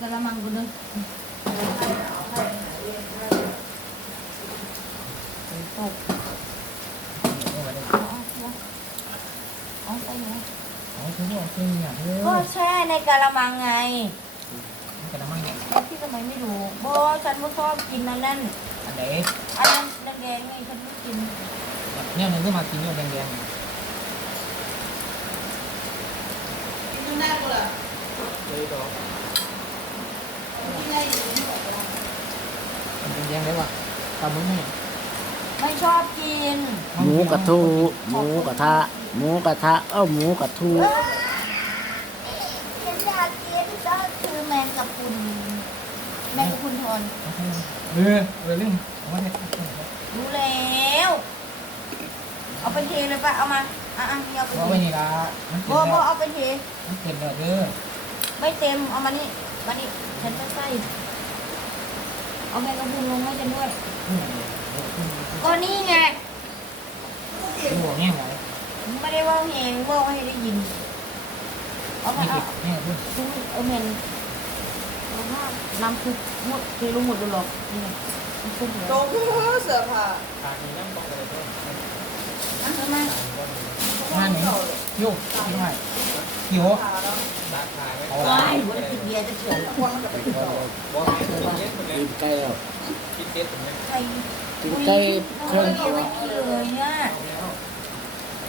กระมังกูเลยตกเอาไปไหนอ๋อคือว่าคือเนี่ยเธอก็แช่ในกระมังไง กระมังเนี่ยแล้วพี่ทำไมไม่รู้โบฉันไม่ชอบกินนั่นนั่นอันไหนอันนั้นแดงๆไงฉันไม่กิน เนี่ยมันก็มากินเนี่ยแดงกินหน้ากูเหรอๆเลยดอกกินได้อยู่ที่บอกว่า มันเป็นแดงได้ว่ะตามึงนี่ไม่ชอบกิน หมูกระทูหมูกระทะ หมูกระทะ เอ้าหมูกระทูฉันอยากกินก็คือแมงกะพรุนแมงกะพรุนทนเออเออเรื่องเอาไว้เนี่ยรู้แล้ว เอาไปเทเลยปะเอามาอะอะนี่เอาไปเอาเทไว้นี่ละมันโบเต็มโบแล้วเอาไปเทมันเต็มแล้วเด้อไม่เต็มเอามานี่มานี่ฉันจะใส่ เอาแมงกะพรุนลงให้ฉันด้วย ก็นี่ไงดูหัวแง่หมอไม่ได้ว่าแหงว่าให้ได้ยิน เอาไปไม่เอาติดแง่ด้วยทุกเอาเมนเอาว่าน้ำซุปหมดเทลงหมดเลยหรอกนี่ไงน้ำซุปเหลือโตขึ้นเสือผ่าตาดีน้ำตกเลยด้วยอะเอามางานนี้โยกยังไงหิวผ่าแล้วเอาว้ายวันนี้กินเบียร์จะเฉื่อยควรมันจะไปกินต่อ กินไก่แล้วใครกินไก่เครื่องเบียร์ไม่มีเลยเนี่ย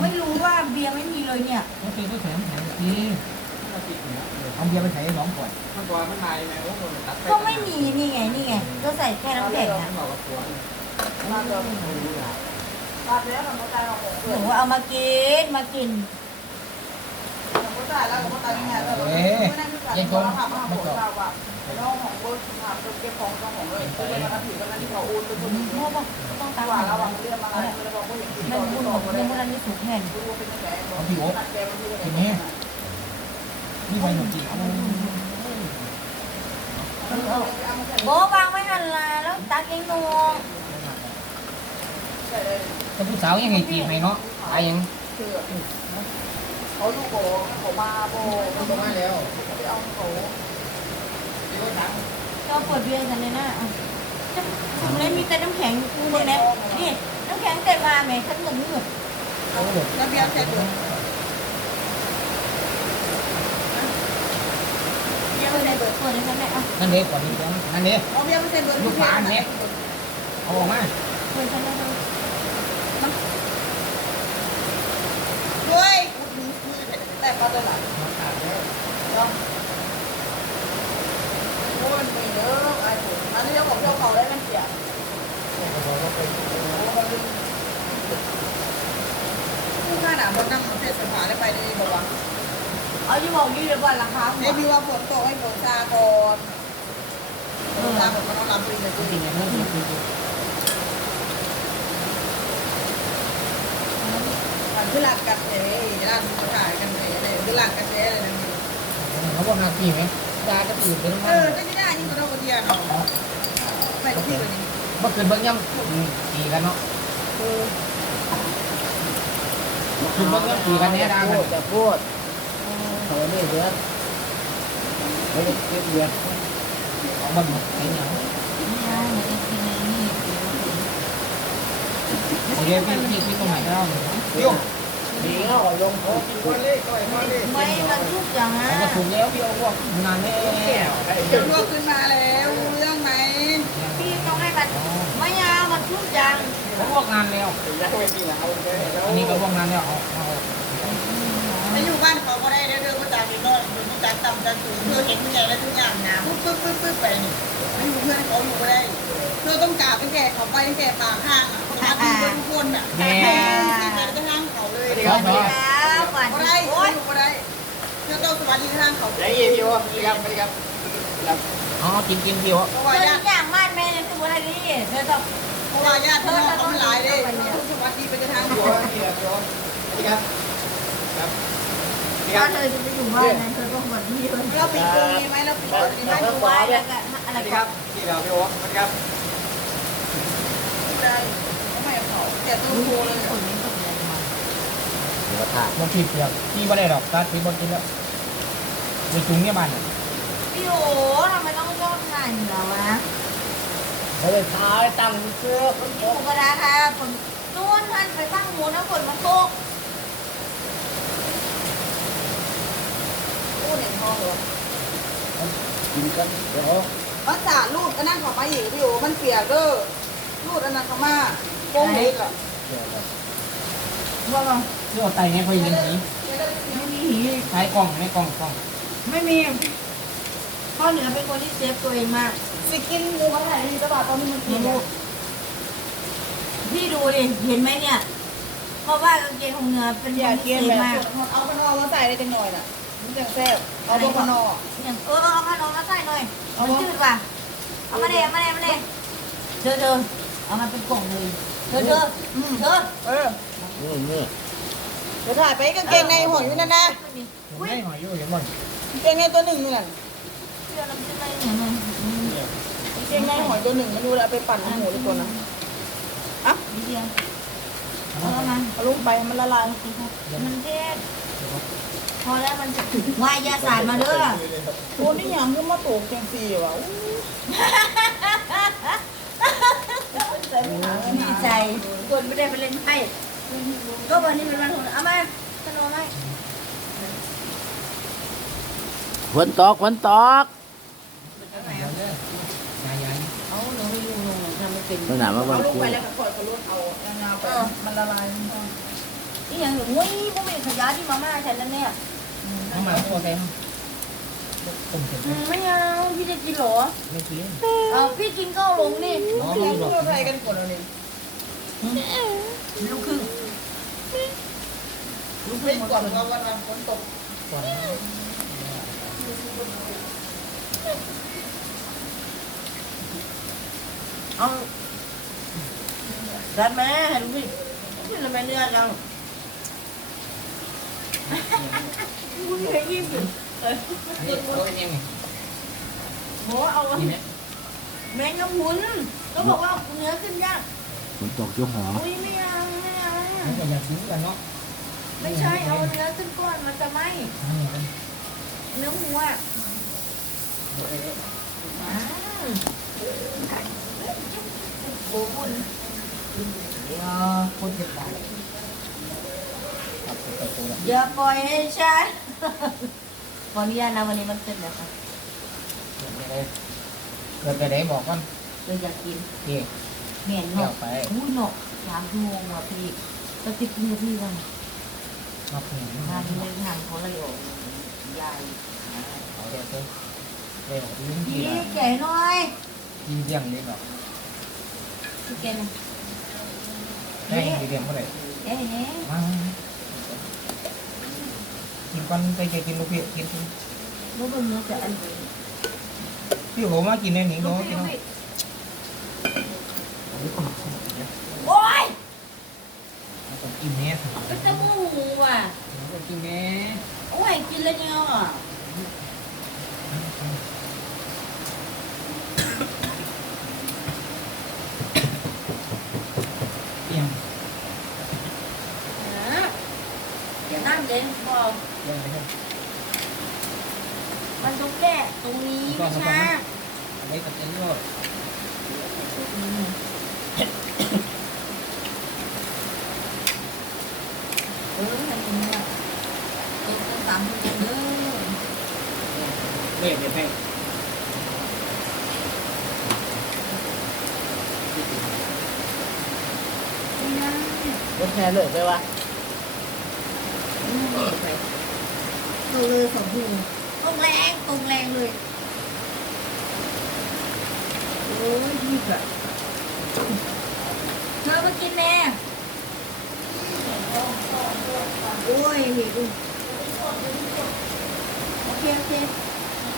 ไม่รู้ว่าเบียร์ไม่มีเลยเนี่ยโอเคก็แถมแถมทีเอาเบียร์ไปใส่สองขวดมันตัวมันมาไหมว่ามันตัดก็ไม่มีนี่ไงนี่ไงก็ใส่แค่น้ำแข็งอะบอกว่าตัวมาเดี๋ยวมาแล้วทำมาตายเราของหเพื่อนนูเอามากินมากินทำมาตายแล้วก็มาตายง่ายแล้วไม่นั่งคือการมาทำมาหัวเราอะ น้องของรถทำตัวเก็บของเจ้าของเลยคือมันมาถือตอนนั้นที่เขาโอนตัวนี้เพราะว่าต้องตามว่าหาระหแล้ว่างเรื่องมาอะไรเลยบอกว่าอย่างที่แม่เราบุญบบออกกเลยัยงไม่ทันได้ถูกแผ่นรู้ว่าเป็นยังไงบอกตัดแกมันคือทีนี้นี่ใบหนุ่มจีเอาโบวางไม่หันลาแล้วตักเองหนูแต่ผู้สาวยังไงจีบไหมเนาะไอ้ยังคือเขาลูกโบเขามาโบมันก็มาแล้วไปเอาเขา ก็เปิดเบียร์กันเลยนะอะถุงนี้มีแต่น้ำแข็งกูเลยนะนี่น้ำแข็งเต็มมาแหม่ฉันเหมือนเหมือนเอาเลยระเบียงเสร็จเลยเบียร์เลยเปิดเปิดในฉันเลยอะนั่นเด็กกว่านี้แล้วนั่นเด็กเอาเบียงเสร็จเลยเอาออกมาเปิดฉันเลยด้วยแต่พอจะหลับ มาขาดแล้วโอ้ยมีเยอะไอ้ผมอันนี้เจ้าของเจ้าเขาได้มันเสียผู้ค่าหนาบนนั่งเทศบาลได้ไปด้บอกว่าเอาอยู่บอกยี่เดี๋ยวก่อนราคาไอ้พี่ว่าฝนตกให้ฝนซาก่อนฝนซาผมก็ต้องรับปีเลยจริงๆอย่งนั้นคือมันคือหลักกันเอ๋ร้านมาถ่ายกันเลยคือหลักกันเอ๋เลยนะเขาบอกนาทีไหมยาจะตื่นเป็นเอมากอ จะไม่ได้ยิ่งกว่าเราคนเดียวเนาะไปกับพี่เลยเมื่อคืนเบิ่งย่ำตีกันเนาะเออคืนเบิ่งย่ำตีกันเนี่ยดังพูดจะพูดเขาไม่เดือดไม่ได้เก็บเดือดของมันไอ้เนี่ยไม่ได้หนูจะกินในนี่เดี๋ยวพี่พี่พี่ตรงไหนก็ได้โยก ดีแล้วก็ลงโพสก้อนเล็กก้อยก้อนเล็กไม่มันทุกอย่างอะผมก็ถูกแล้วพี่เอาพวกนานแล้วเดี๋ยวลวกขึ้นมาแล้วเรื่องไหมพี่ต้องให้มันไม่เอามันทุกอย่างเขาพวกนานแล้วยังไม่มีนะเอาไปแล้วอันนี้ก็พวกนานแล้วเอาเอาไปอยู่บ้านเขาก็ได้เรื่องมาจากที่นอกอยู่จากต่ำจากสูงเพื่อเห็นผู้ใหญ่และทุกอย่างนะปึ๊บปึ๊บปึ๊บปึ๊บไปนี่ไม่อยู่เพื่อนเขาอยู่ก็ได้เธอต้องกราบตั้งแต่เขาไปตั้งแต่ปากห้างอะมาที่ทุกคนอะแม่ที่ไปจะห้างเขาเลยส วัสดีครับสวัสดีได้โอ๊ยอยู่ก็ได้เต้องสวัสดีทางเขาไอ้ยี่พี่วะพี่ครับพี่ครับครับอ๋อกินกินพี่วะเพราะเธว่าอญาติกอย่างบ้านแม่เนี่ยคืออะไรนี่เธอต้องเพราะว่าญาติพี่น้องเขาหลายเลยต้องสวัสดีไปทางพี่เขาวพี่ครับพี่ครับครับพี่คถ้ารับเธอจะไปอยู่บ้านนะเธอต้องแบบนี้เลยเราปิดตรงนี้ไหมเราปิดตรงนี้ไหมดูไว้แล้วก็อะไรก็ครับพี่ครับพี่วะพี่ครับได้ไมเขาแต่ตู้รู้โทรเลเลย ย คนนี้ตกใจมา หมูกระทะบางทีเปลือกพี่ไม่ได้หรอกตัดพี่บนกินแล้วในจุงเนี่ยบ้านพี่พี่โอทำไมต้องชอบถ่ายเหรอวะเขาเลยท้ายตั้งเสื้อคนพี่หมูกระดาค่ะฝนนู่นท่านไปตั้งหมูนะฝนมันตกพูดในท้องเหรอกินกันเดี๋ยวภาษาลูดอันนั้นเของมาอีกพี่โอมันเปียกเด้อลูดอันนั้นเขามาโป้งเล็กอะ เดี๋ยวครับว่าไงเสื้อไตเนี่ยพอยิงนี้ไม่มีหีใช้กล่องไม่กล่องกล่อง ไม่มีพ่อเหนือเป็นคนที่เซฟตัวเองมากสิกินหมูกระทะนี่จะบาตอนนี้มันกินดูพี่ดูดิเห็นไหมเนี่ย เพราะว่ากางเกงของเหนือเป็นอย่าคนที่เกียนเซฟแบบมากเอาขนอมาใส่ได้จังหน่อยน่ะมันจังแซ่บเอาบขนออย่างเออเอาขนมมาใส่หน่อยมันจืดว่ะเอามาเดเอามาเดเอามาเดเธอเธอเอามาเป็นกล่องเลยเธอเธออืมเธอเออ นี่นี่เดี๋ยวถ่ายไปกางเกงในหอยอยู่นั่นนะผมไม่หอยอยู่เห็นบ่อยกางเกงในตัวหนึ่งนี่น่ะเชื่อน้ำจิ้มอะไรเนี่ยมันอืมกางเกงในหอยตัวหนึ่งมาดูแล้วเอาไปปั่นกับหมูดีกว่านะอะนิดเดียวเอามาเอาลงไปให้มันละลายมันเด็ดพอแล้วมันจะวายยาสารมาเด้อโอ้นี่ยำขึ้นมาตกแกงซีว่ะอู้ดีใจคนไม่ได้ไปเล่นไพ่ ก็วันนี้เป็นวันของเอามาขนมไหมฝนตกฝนตกยายยายเอาหนูไม่ยุ่งลงทำไม่เป็นสนามมาเอาบางลงคูไปแล้วก็ปล่อยเขาลดเอางาไปมันละลายนี่ยังหนูอุ้ยพวกมีขยะที่มาม่าฉันนั่นเนี่ยน้ำมันตัวเต็มผมเสร็จอืมไม่เอาพี่จะกินเหรอไม่กินเอาพี่กินก็หลงนี่น้องพี่ไม่พูบอกดอะไรกันก่อนเลยลูกครึ่ง เล่นก่อนเราวันวันฝนตกก่อนเอาได้ไหมเห็นพี่พี่ทำไมเนื้อจังมึงเคยยิ้มอยู่นี่ตัวเป็นยังไงโหเอากินไหมแมงกะพรุนก็บอกว่าเนื้อขึ้นยากฝนตกจุ่หออุ้ยไม่เอาไม่เอามันก็อยากกินกันเนาะ ไม่ใช่เอาเนื้อขึ้นก่อนมันจะไหมเนื้อหมูอะอ้าวโอ้คุณคนเจ็บปากครับตัวตัวละอย่าปล่อยให้ฉันขออนุญาตนะวันนี้มันเสร็จแล้วค่ะเกิดไปได้เกิดไปได้บอกกันเลยอยากกินเอ๊ะเหม็นเที่ยเนาะวไปอุ้ยเนาะสามชั่วโมงว่ะพี่ก็ติดกินกับพี่กัน นอกเหนือทานไม่ทานเขาเลยออกใหญ่เอาเดี๋ยวไปเดี๋ยวลิ้นพี่ดีละแก่หน่อยดีเลี้ยงลิ้นหรอกพี่แก่หน่อยได้ดีเลี้ยงเมื่อไหร่แก่แน่มากินก่อนไปจะกินลูกพี่กินรู้ว่าเนื้อจะอันพี่โหมากินในนี้ลูดูกพี่กินเนาะ พี่โอ๊ย ต้องกินแน่ ก็จะมูว่ะ ต้องกินแน่ โอ้ยกินแล้วเนี่ยอะ เอียง นะ นั่งเด่นพอเองไปเถอมันต้องแก้ตรงนี้ไม่ใช่อะไรกับเจ้าโยดเออให้ตรงนี้อะเออต้องสามคนเด้อเล่เดี๋ยวไปไม่ได้รถแห่เลยไปวะ ไม่ได้ไป ตัวเลยสองหูตรงแรงตรงแรงเลย โอ้ยดีอะเธอมากินแน่โอ้ยนี่ดูโอเคโอเค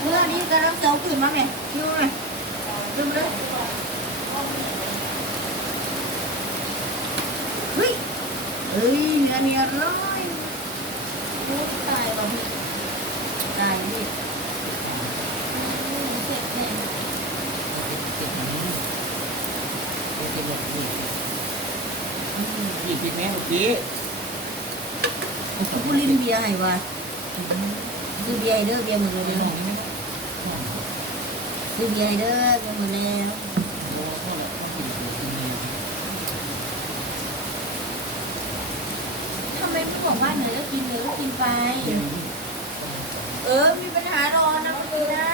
เมื่อนี้กำลังเจ้าขึ้นมาไหมดูไหมดูเลยเฮ้ยเฮ้ยเนื้อเนียร้อย ดิเจ็บแม่เมื่อกี้กูลินเบียร์ให้วะคือเบียเด้อเบียร์หมดเลยเด้อดูเบียเด้อเบียหมดแล้วทำไมไม่บอกว่าเหนื่อกกินเหนื่อกกินไป เออ มีปัญหารอนะคุยได้